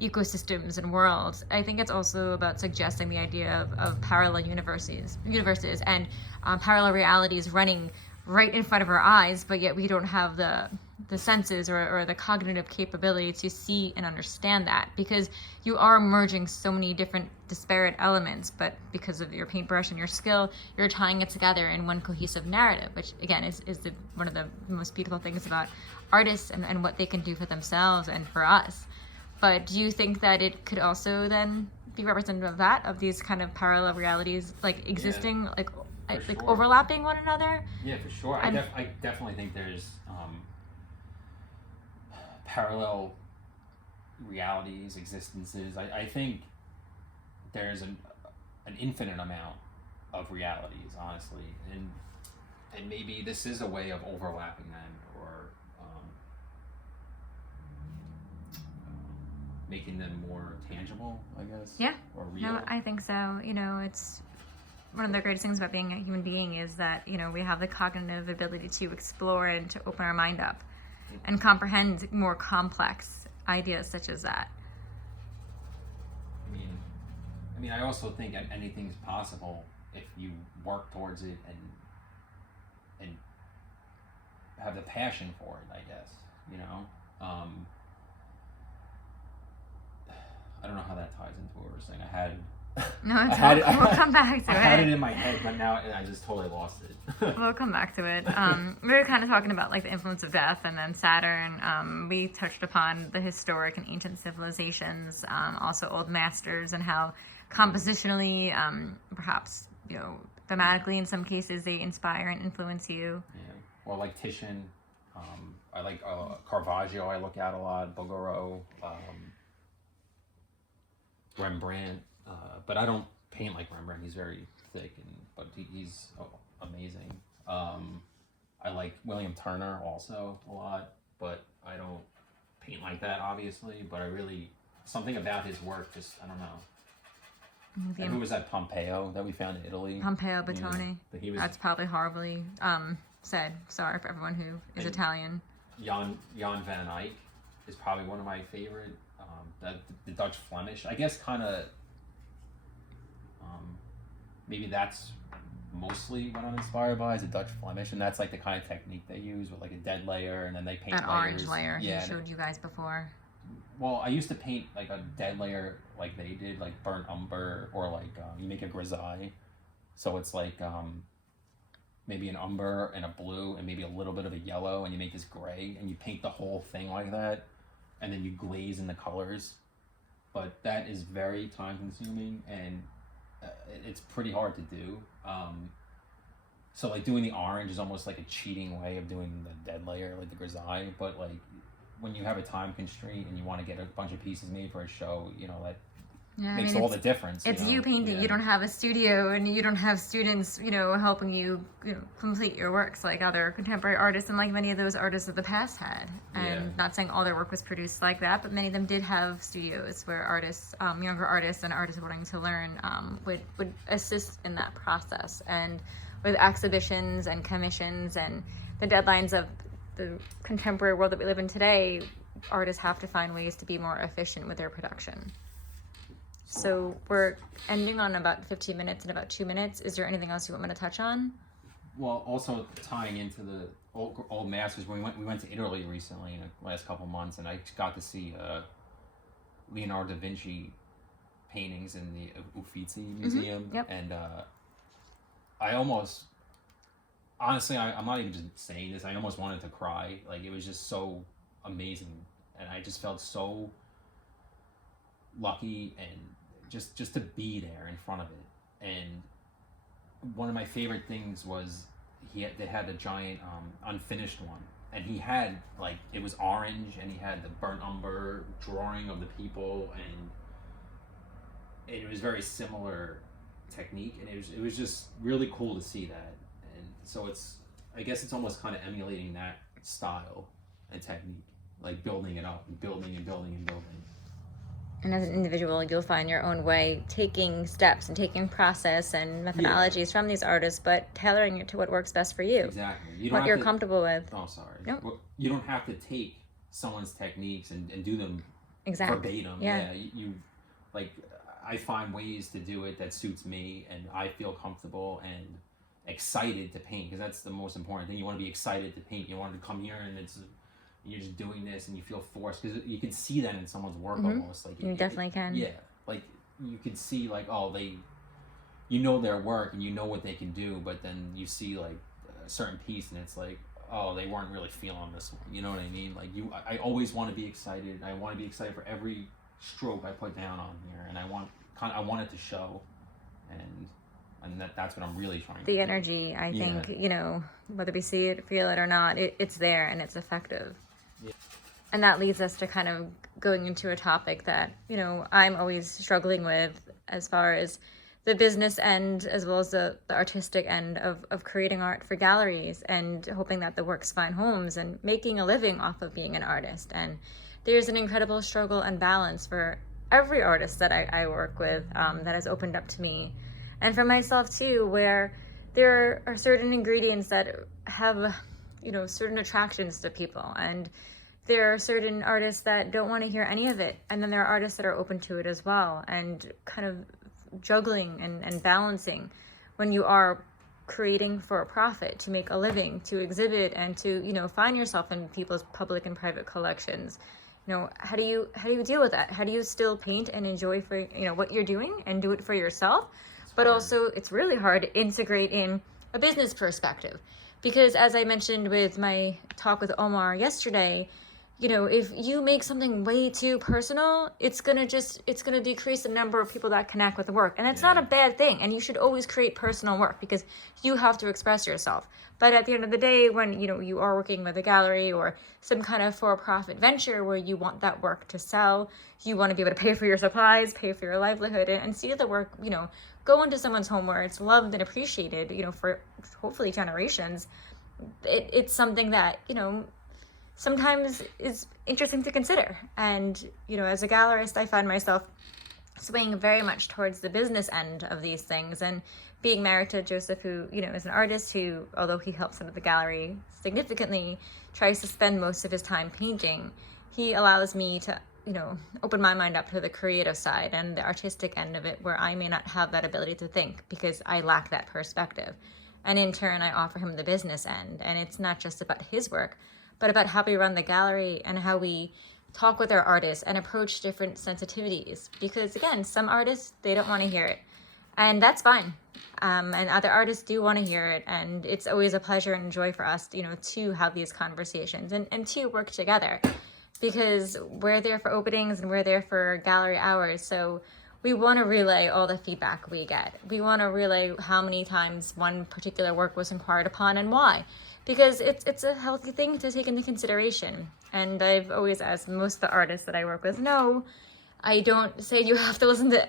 ecosystems and worlds, I think it's also about suggesting the idea of parallel universes and parallel realities running right in front of our eyes, but yet we don't have the senses or the cognitive capability to see and understand that, because you are merging so many different disparate elements, but because of your paintbrush and your skill, you're tying it together in one cohesive narrative, which again is one of the most beautiful things about artists and what they can do for themselves and for us. But do you think that it could also then be representative of that, of these kind of parallel realities like existing, like sure. overlapping one another? Yeah, for sure. I definitely think there's parallel realities, existences. I think there's an infinite amount of realities, honestly, and maybe this is a way of overlapping them, or making them more tangible, I guess. Yeah. Or real. No, I think so. It's one of the greatest things about being a human being is that we have the cognitive ability to explore and to open our mind up and comprehend more complex ideas such as that. I mean, I also think anything's possible if you work towards it and have the passion for it, I guess. I don't know how that ties into what we're saying. We'll come back to it. I had it in my head, but now I just totally lost it. We'll come back to it. We were kind of talking about like the influence of death and then Saturn. We touched upon the historic and ancient civilizations, also old masters, and how compositionally, perhaps thematically, in some cases, they inspire and influence you. Yeah. Well, like Titian, I like Caravaggio. I look at a lot. Bouguereau, Rembrandt, but I don't paint like Rembrandt. He's very thick, but he's amazing. I like William Turner also a lot, but I don't paint like that, obviously. But I really, something about his work, just, I don't know. And who was that Pompeo that we found in Italy? Pompeo Batoni. Yeah, but he was, that's probably horribly said. Sorry for everyone who is Italian. Jan van Eyck is probably one of my favorite. The Dutch Flemish, I guess, kind of. Maybe that's mostly what I'm inspired by, is the Dutch Flemish, and that's like the kind of technique they use with like a dead layer, and then they paint that layers. Orange layer Yeah, he showed you guys before. Well, I used to paint like a dead layer like they did, like burnt umber, or like you make a grisaille, so it's like maybe an umber and a blue and maybe a little bit of a yellow, and you make this gray, and you paint the whole thing like that, and then you glaze in the colors. But that is very time consuming, and it's pretty hard to do. So like doing the orange is almost like a cheating way of doing the dead layer, like the grisaille. But like when you have a time constraint and you want to get a bunch of pieces made for a show, you know, that makes all the difference. It's you painting. Yeah. You don't have a studio, and you don't have students, you know, helping you, complete your works like other contemporary artists and like many of those artists of the past had. And not saying all their work was produced like that, but many of them did have studios where artists, younger artists and artists wanting to learn, would assist in that process. And with exhibitions and commissions and the deadlines of the contemporary world that we live in today, artists have to find ways to be more efficient with their production. So we're ending on about 15 minutes and about 2 minutes. Is there anything else you want me to touch on? Well, also tying into the old masters, we went to Italy recently in the last couple months, and I got to see Leonardo da Vinci paintings in the Uffizi Museum. Mm-hmm. Yep. And I almost, honestly, I'm not even just saying this, I almost wanted to cry. Like, it was just so amazing, and I just felt so lucky and just to be there in front of it. And one of my favorite things was they had a giant unfinished one, and he had, like, it was orange, and he had the burnt umber drawing of the people, and it was very similar technique, and it was just really cool to see that. And so I guess it's almost kind of emulating that style and technique, like building it up and building and building and building. And as an individual, you'll find your own way, taking steps and taking process and methodologies from these artists, but tailoring it to what works best for you. Exactly. What you're comfortable with. Oh, sorry. Nope. Well, you don't have to take someone's techniques and do them verbatim. Yeah. You like, I find ways to do it that suits me, and I feel comfortable and excited to paint, because that's the most important thing. You want to be excited to paint. You want to come here and you're just doing this and you feel forced, because you can see that in someone's work. Mm-hmm. Almost like you definitely can. Yeah, like you can see, like, oh, you know their work and you know what they can do, but then you see like a certain piece and it's like, oh, they weren't really feeling this one. You know what I mean? Like I always want to be excited. I want to be excited for every stroke I put down on here, and I want it to show, and that's what I'm really trying to do. The energy, I think, whether we see it, feel it or not, it's there and it's effective. Yeah. And that leads us to kind of going into a topic that, I'm always struggling with as far as the business end as well as the artistic end of creating art for galleries and hoping that the works find homes and making a living off of being an artist. And there's an incredible struggle and balance for every artist that I work with that has opened up to me. And for myself too, where there are certain ingredients that have, certain attractions to people. And there are certain artists that don't want to hear any of it. And then there are artists that are open to it as well. And kind of juggling and balancing when you are creating for a profit, to make a living, to exhibit, and to, find yourself in people's public and private collections. How do you deal with that? How do you still paint and enjoy for, what you're doing and do it for yourself? But also, it's really hard to integrate in a business perspective. Because as I mentioned with my talk with Omar yesterday, if you make something way too personal, it's going to decrease the number of people that connect with the work. And it's not a bad thing. And you should always create personal work because you have to express yourself. But at the end of the day, when, you are working with a gallery or some kind of for-profit venture where you want that work to sell, you want to be able to pay for your supplies, pay for your livelihood, and see the work, go into someone's home where it's loved and appreciated, for hopefully generations. It's something that, sometimes is interesting to consider. And, as a gallerist, I find myself swaying very much towards the business end of these things. And being married to Joseph, who, is an artist who, although he helps out at the gallery significantly, tries to spend most of his time painting, he allows me to, open my mind up to the creative side and the artistic end of it, where I may not have that ability to think because I lack that perspective. And in turn, I offer him the business end. And it's not just about his work, but about how we run the gallery and how we talk with our artists and approach different sensitivities. Because again, some artists, they don't want to hear it. And that's fine. And other artists do want to hear it. And it's always a pleasure and joy for us, to have these conversations and to work together. Because we're there for openings and we're there for gallery hours. So we want to relay all the feedback we get. We want to relay how many times one particular work was inquired upon and why. Because it's a healthy thing to take into consideration. And I've always asked most of the artists that I work with, no, I don't say you have to listen to,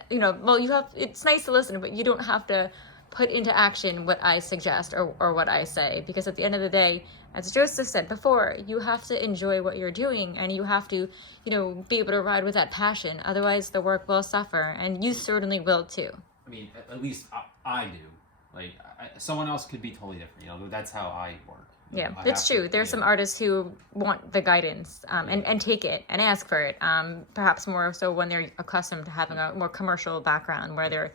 it's nice to listen, but you don't have to put into action what I suggest or what I say. Because at the end of the day, as Joseph said before, you have to enjoy what you're doing and you have to, be able to ride with that passion. Otherwise, the work will suffer, and you certainly will too. I mean, at least I do. Like, someone else could be totally different. That's how I work. Yeah, it's true. There's some artists who want the guidance and take it and ask for it. Perhaps more so when they're accustomed to having a more commercial background where they're,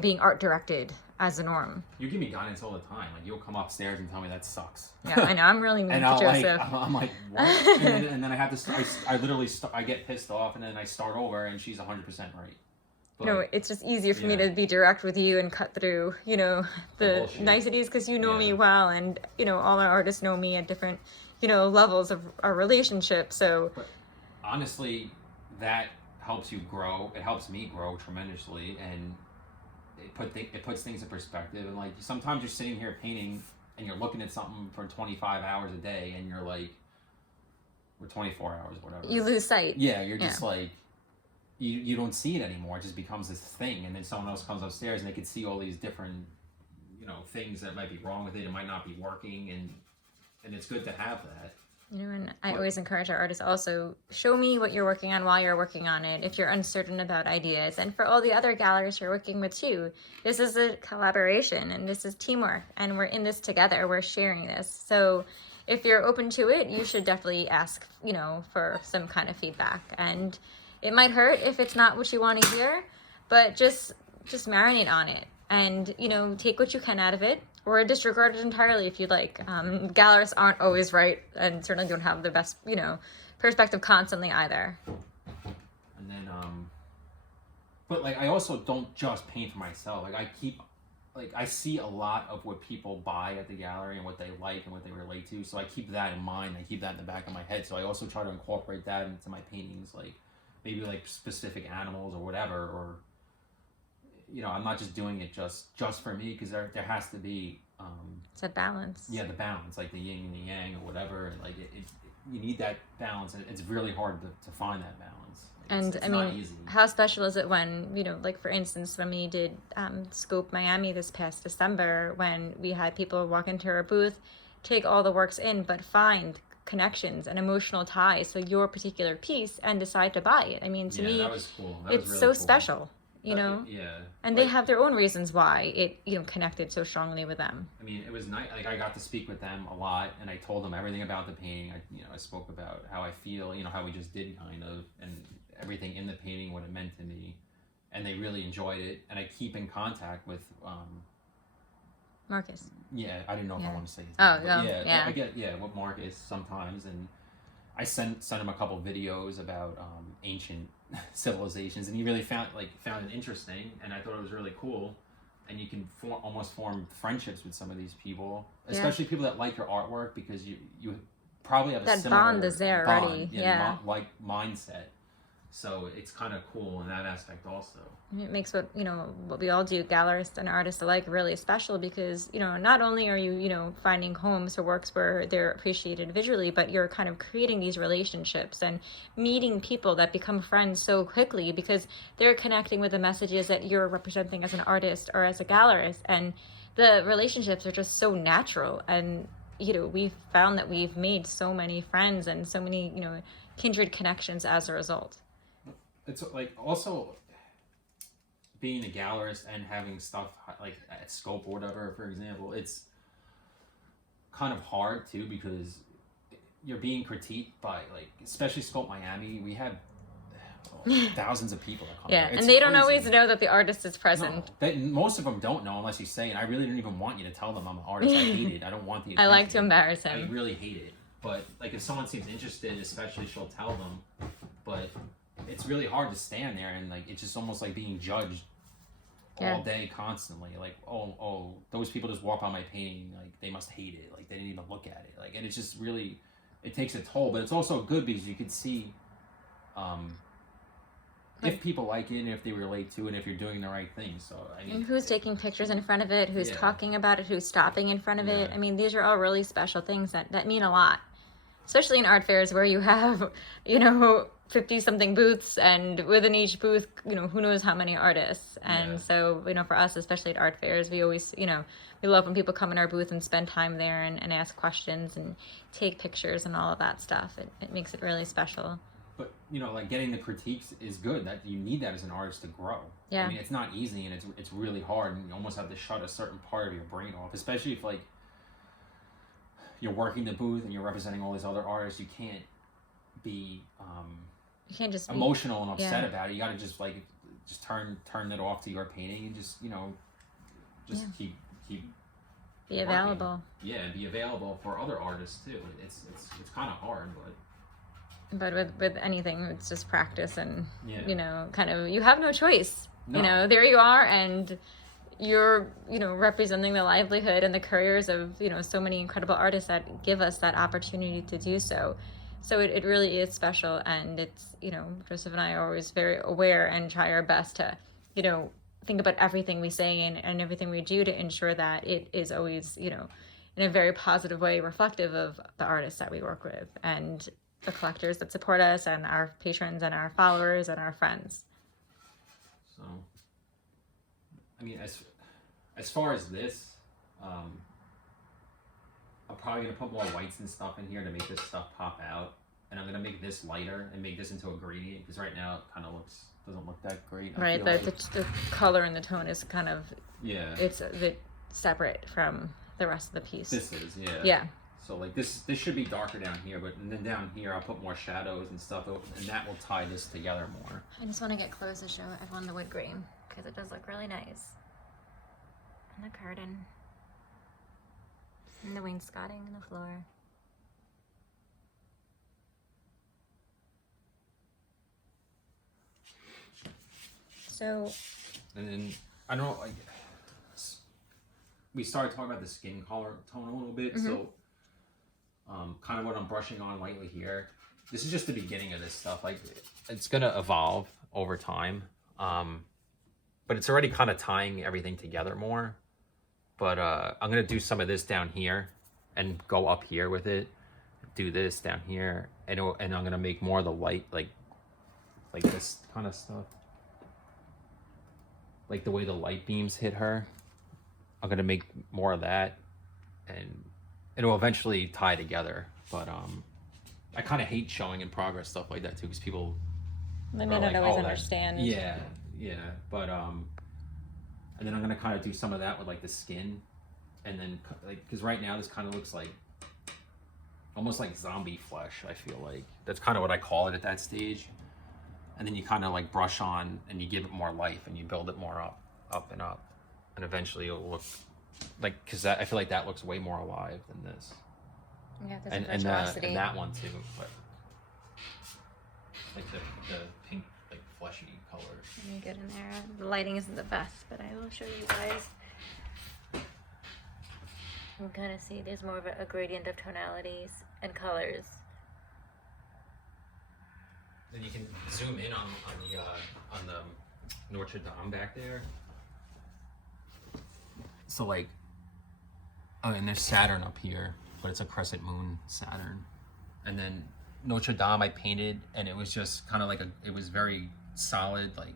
being art directed as a norm. You give me guidance all the time. Like, you'll come upstairs and tell me that sucks. Yeah, I know. I'm really mean to Joseph. I'm like, what? and then I have to. I get pissed off, and then I start over, and she's 100% right. But, it's just easier for me to be direct with you and cut through, the niceties because you know me well, and all our artists know me at different, levels of our relationship. So, but honestly, that helps you grow. It helps me grow tremendously, and it puts things in perspective. And like sometimes you're sitting here painting, and you're looking at something for 25 hours a day, and you're like, or 24 hours, whatever. You lose sight. Yeah, you're just like. You don't see it anymore. It just becomes this thing, and then someone else comes upstairs and they can see all these different, things that might be wrong with it. It might not be working, and it's good to have that. And I always encourage our artists also, show me what you're working on while you're working on it if you're uncertain about ideas. And for all the other gallerists you're working with too, this is a collaboration and this is teamwork, and we're in this together. We're sharing this. So if you're open to it, you should definitely ask, for some kind of feedback. And it might hurt if it's not what you want to hear, but just marinate on it and, take what you can out of it or disregard it entirely if you'd like. Gallerists aren't always right and certainly don't have the best, perspective constantly either. And then, but like, I also don't just paint for myself. Like, I see a lot of what people buy at the gallery and what they like and what they relate to. So I keep that in mind. I keep that in the back of my head. So I also try to incorporate that into my paintings, like, maybe like specific animals or whatever, or I'm not just doing it just for me, because there has to be it's a balance. Yeah, the balance, like the yin and the yang or whatever. Like you need that balance, and it's really hard to find that balance. And it's not easy. How special is it when like for instance when we did Scope Miami this past December, when we had people walk into our booth, take all the works in, but find connections and emotional ties to your particular piece and decide to buy it. I mean, to me, that was cool. It's really so cool. Special, Yeah. And they have their own reasons why it, connected so strongly with them. I mean, it was nice. Like, I got to speak with them a lot, and I told them everything about the painting. I spoke about how I feel, how we just did kind of, and everything in the painting, what it meant to me, and they really enjoyed it. And I keep in contact with Marcus. Yeah, I didn't know if I want to say his name. No, yeah. I get with Marcus sometimes, and I sent him a couple videos about ancient civilizations, and he really found it interesting, and I thought it was really cool. And you can almost form friendships with some of these people, especially people that like your artwork, because you probably have a that similar bond is there already. Yeah. like mindset. So it's kind of cool in that aspect also. It makes what we all do, gallerists and artists alike, really special because, not only are you, finding homes or works where they're appreciated visually, but you're kind of creating these relationships and meeting people that become friends so quickly because they're connecting with the messages that you're representing as an artist or as a gallerist. And the relationships are just so natural. And, we've found that we've made so many friends and so many, kindred connections as a result. It's like also being a gallerist and having stuff like at Scope or whatever, for example, it's kind of hard too because you're being critiqued by like, especially Scope Miami. We have thousands of people that come there. And they don't always know that the artist is present. No, most of them don't know unless you say it. I really don't even want you to tell them I'm an artist. I hate it. I don't want the attention. I like to embarrass him. I really hate it. But like if someone seems interested, especially, she'll tell them. But it's really hard to stand there and like it's just almost like being judged all day constantly. Like oh those people just walk by my painting, like they must hate it, like they didn't even look at it, like, and it's just really, it takes a toll. But it's also good because you can see if people like it and if they relate to it and if you're doing the right thing. So I mean, and who's taking pictures in front of it, who's talking about it, who's stopping in front of it. I mean, these are all really special things that mean a lot, especially in art fairs where you have 50-something booths, and within each booth, who knows how many artists. And so, for us, especially at art fairs, we always, we love when people come in our booth and spend time there and ask questions and take pictures and all of that stuff. It makes it really special. But, like getting the critiques is good. That you need that as an artist to grow. Yeah. I mean, it's not easy and it's really hard, and you almost have to shut a certain part of your brain off, especially if like you're working the booth and you're representing all these other artists. You can't be you can't just emotional and upset about it. You got to just turn it off to your painting and just keep be working. available. Yeah, and be available for other artists too. It's kind of hard, but with anything, it's just practice and kind of, you have no choice. No. There you are, and you're representing the livelihood and the careers of so many incredible artists that give us that opportunity to do so. So it really is special, and it's Joseph and I are always very aware and try our best to think about everything we say and everything we do to ensure that it is always in a very positive way reflective of the artists that we work with and the collectors that support us and our patrons and our followers and our friends. So I mean, as far as this, I'm probably going to put more whites and stuff in here to make this stuff pop out. And I'm going to make this lighter and make this into a gradient, because right now it kind of doesn't look that great. Right, the color and the tone is kind of, it's a bit separate from the rest of the piece. This is, Yeah. So like this should be darker down here, and then down here I'll put more shadows and stuff, and that will tie this together more. I just want to get close to show everyone the wood grain, because it does look really nice. And the curtain. And the wainscoting and the floor. So. And then, I don't know, like, we started talking about the skin color tone a little bit, so kind of what I'm brushing on lightly here. This is just the beginning of this stuff. Like, it's gonna evolve over time, but it's already kind of tying everything together more. But I'm gonna do some of this down here and go up here with it. Do this down here, and I'm gonna make more of the light, like this kind of stuff, like the way the light beams hit her. I'm gonna make more of that, and it'll eventually tie together. But I kind of hate showing in progress stuff like that too, because people they may not always understand. Yeah. But and then I'm gonna kind of do some of that with like the skin, and then like, because right now this kind of looks like almost like zombie flesh. I feel like that's kind of what I call it at that stage. And then you kind of like brush on and you give it more life and you build it more up and up, and eventually it'll look like, because I feel like that looks way more alive than this. Yeah, there's and that one too, but like the pink, like fleshy color. Let me get in there. The lighting isn't the best, but I will show you guys. You can kind of see there's more of a gradient of tonalities, and colors. Then you can zoom in on the Notre Dame back there. So like, oh, and there's Saturn up here, but it's a crescent moon Saturn. And then Notre Dame I painted, and it was just kind of like it was very solid like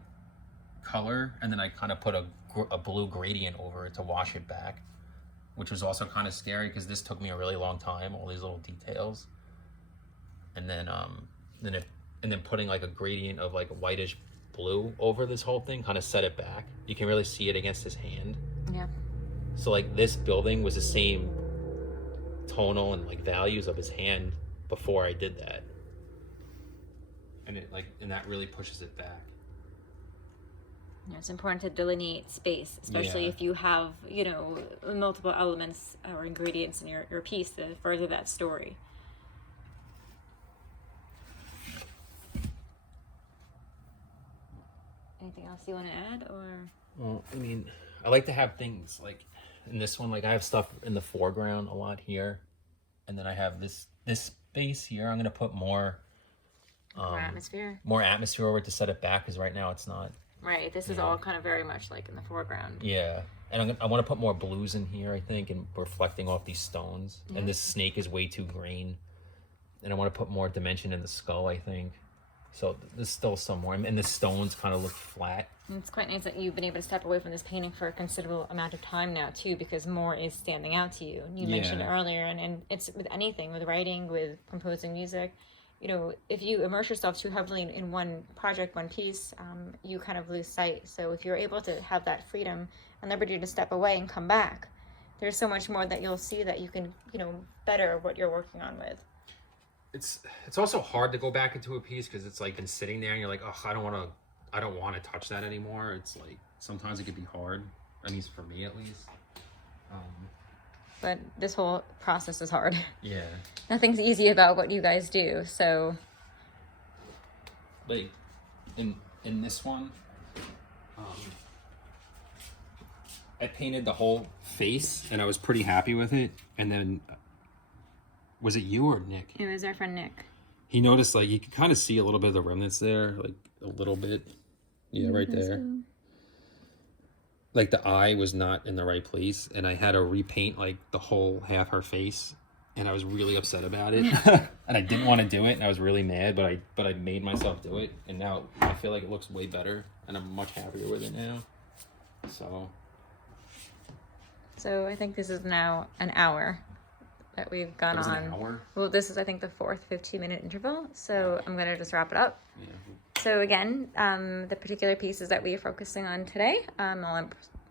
color, and then I kind of put a blue gradient over it to wash it back, which was also kind of scary because this took me a really long time, all these little details. And then putting like a gradient of like whitish blue over this whole thing kind of set it back. You can really see it against his hand. Yeah. So like this building was the same tonal and like values of his hand before I did that. And that really pushes it back. Yeah, it's important to delineate space, especially if you have, multiple elements or ingredients in your piece to further that story. Anything else you want to add, or? Well, I mean, I like to have things like in this one, like I have stuff in the foreground a lot here, and then I have this space here. I'm gonna put more atmosphere. More atmosphere over it to set it back, because right now it's not. Right. This is all kind of very much like in the foreground. Yeah, and I want to put more blues in here, I think, and reflecting off these stones. Yeah. And this snake is way too green, and I want to put more dimension in the skull, I think. So there's still some more, and the stones kind of look flat. And it's quite nice that you've been able to step away from this painting for a considerable amount of time now too, because more is standing out to you. You mentioned earlier, and it's with anything, with writing, with composing music, if you immerse yourself too heavily in one project, one piece, you kind of lose sight. So if you're able to have that freedom and liberty to step away and come back, there's so much more that you'll see that you can, better what you're working on with. It's also hard to go back into a piece because it's like been sitting there and you're like, oh, I don't want to touch that anymore. It's like sometimes it could be hard, at least for me at least. But this whole process is hard. Yeah. Nothing's easy about what you guys do, so. Like in this one, I painted the whole face and I was pretty happy with it. And then, was it you or Nick? It was our friend Nick. He noticed, like, you could kind of see a little bit of the remnants there, like a little bit. Yeah, right there. So. Like the eye was not in the right place, and I had to repaint like the whole half her face, and I was really upset about it. And I didn't want to do it, and I was really mad, but I made myself do it, and now I feel like it looks way better, and I'm much happier with it now. So I think this is now an hour that we've gone on. An hour? Well, this is, I think, the fourth 15-minute interval, so I'm going to just wrap it up. Yeah. So again, the particular pieces that we are focusing on today,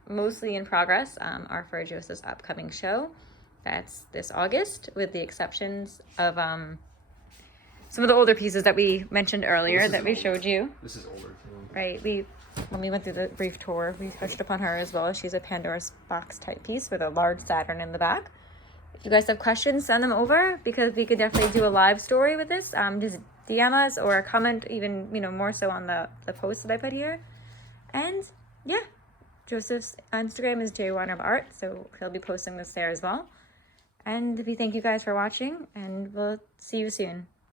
mostly in progress, are for Joseph's upcoming show. That's this August, with the exceptions of some of the older pieces that we mentioned earlier that we showed you. This is older too. Right. When we went through the brief tour, we touched upon her as well. She's a Pandora's box type piece with a large Saturn in the back. If you guys have questions, send them over, because we could definitely do a live story with this. Just DM us or comment, even more so on the post that I put here. And yeah, Joseph's Instagram is jweinrebart, so he'll be posting this there as well. And we thank you guys for watching, and we'll see you soon.